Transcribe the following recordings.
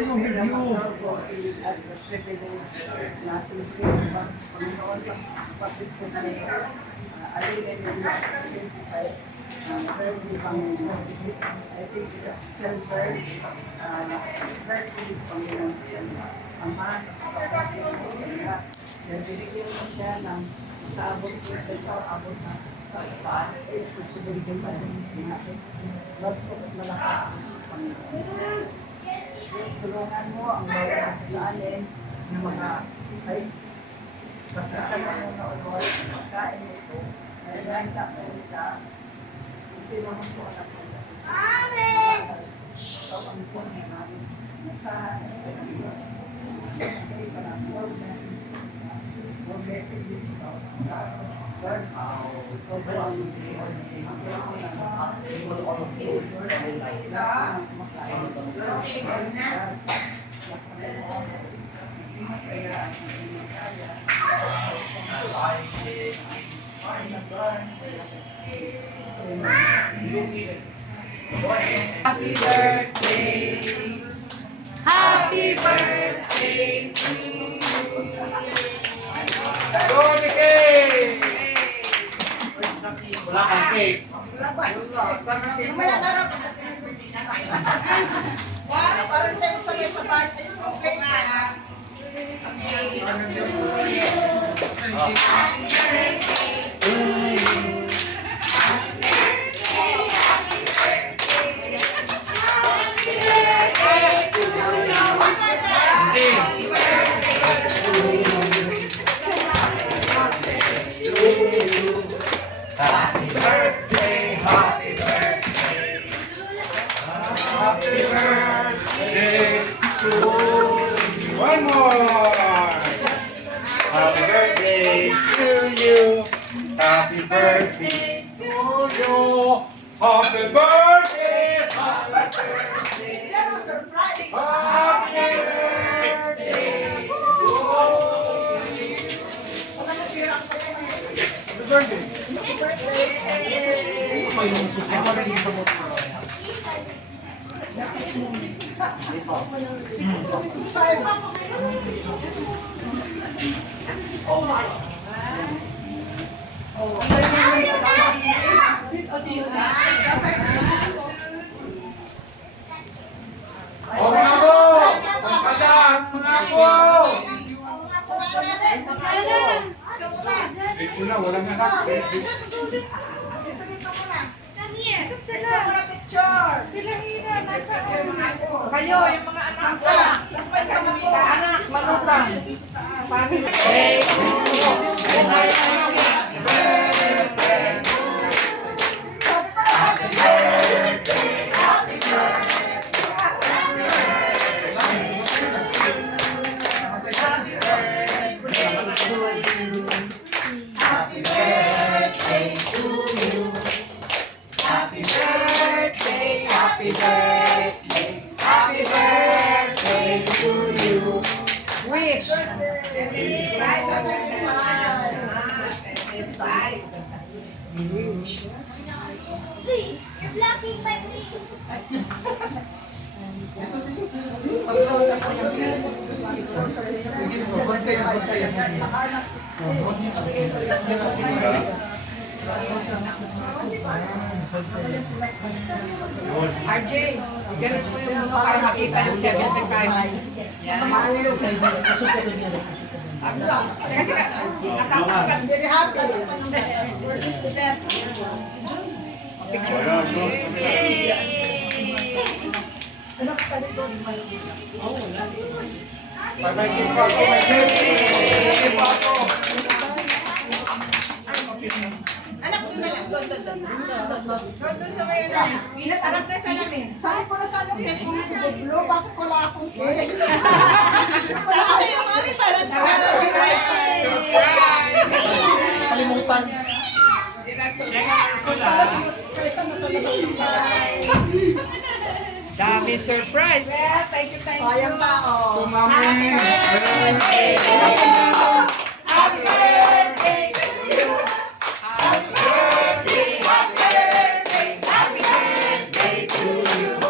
yung video. At the privilege na silipin ng Panginoon sa kapatid ko sa ito. Alin yung identify. Very Panginoon. I think it's a December. Very Panginoon. Ang mahal na kapatid ko sa lahat. Binigyan mo siya ng kaabot ko siya sa abot na sa susubig din pa rin natin. Lord ko malakas ko sa Panginoon. Diyos, tulungan mo ang bawat sa alin ng mga ay pasasan mo na Lord, magkain ito. Kaya tayo ka kung sino mo po anak mo. Amen! Ikaw ang po namin. Nasahan ang Diyos. Okay, para more blessings. More blessings this Lord. Lord, ikaw po ang Happy birthday! Happy birthday to you! Wala kang cake. Mamaya na raw. Wow, parang tayo sa party. Okay na. Happy birthday, happy birthday. Happy birthday to you. One more. Happy birthday to you. Happy birthday to you. Happy birthday, happy birthday. Surprise! Happy birthday to you. Wala na pira ko yan eh. Happy birthday. Happy birthday! Oh my O mga po! Pagpadaan mga po! Dito na, walang anak. Kayo, yung mga anak ko. Anak, manutang. Happy birthday, happy birthday to you. Wish. You're blocking my wing. RJ, ganun po yung mga kaya nakita yung 70 time. Paano yun? Teka. Nakakakat. Very happy. Where is the death? Picture. Ano ka pala ito? Bye-bye, Kim Paco, my dear. Kim Paco. Anak, doon na lang. Doon sa may anak. Anak na sa namin. Sabi ko na sana kaya kung nagublo, bakit wala akong cake? Wala sa'yo, mami, parang Kalimutan. Dami surprise. Yeah, thank you. Sayang pa, oh. Mami. Happy birthday to you. Happy birthday to you.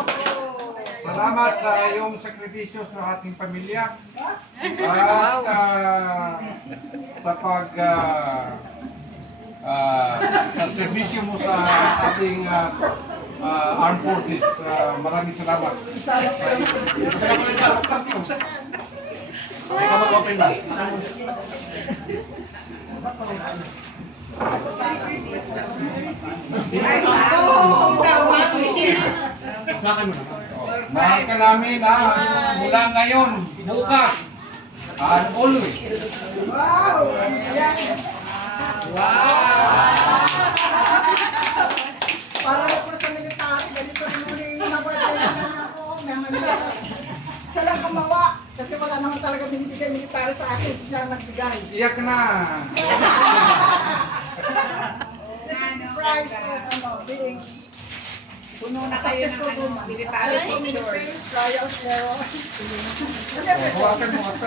Salamat salamat sa iyong sakripisyo sa ating pamilya. At sa pag sa serbisyo mo sa ating armed forces. Maraming salamat. Ikaw mag-open ba? Mahal ka namin mula ngayon, bukas, and always. Wow! Para po sa military, ganito rin muna yung mga birthday ako. Siya lang gumawa. Kasi wala naman talaga binibigay military sa akin. Siya nagbigay. Iyak na. This is the price of being Puno na kayo successful ng woman. military So many sector. things, trials, error. Hawakan mo at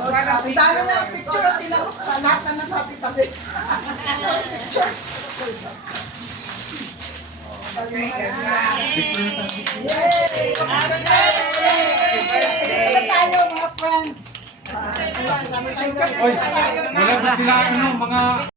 Ang dami na ang picture at tinapos na lahat na ng happy palit. Picture. Yay! Happy birthday! Tayo mga friends. Oy, wala ba sila mga